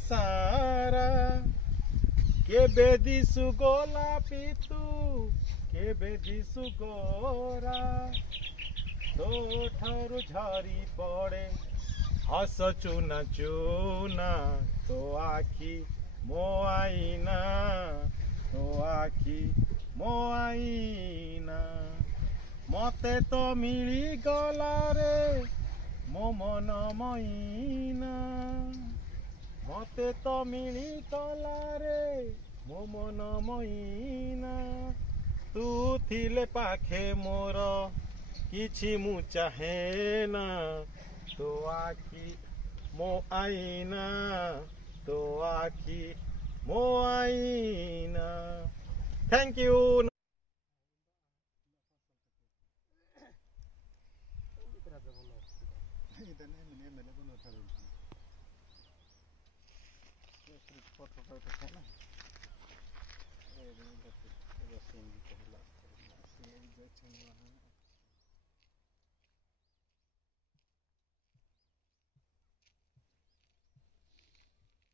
ସାରା କେବେ ଦିଶୁ ଗୋଲାପି ତୁ କେବେ ଦିଶୁ ଗୋରା ତୋ ଠାରୁ ଝରି ପଡ଼େ ହସ ଚୁନା ଚୁନା ତୋ ଆଖି ମୋ ଆଇନା ତୋ ଆଖି ମୋ ଆଇନା ମତେ ତ ମିଳିଗଲା ରେ ମୋ ମନ ମଇନା ମତେ ତ ମିଳିଗଲା ରେ ମୋ ମନ ମଇନା ତୁ ଥିଲେ ପାଖେ ମୋର କିଛି ମୁଁ ଚାହେଁ ନା ତୋ ଆଖି ମୋ ଆଇନା ତୋ ଆଖି ମୋ ଆଇନା থ্যাংক ইউ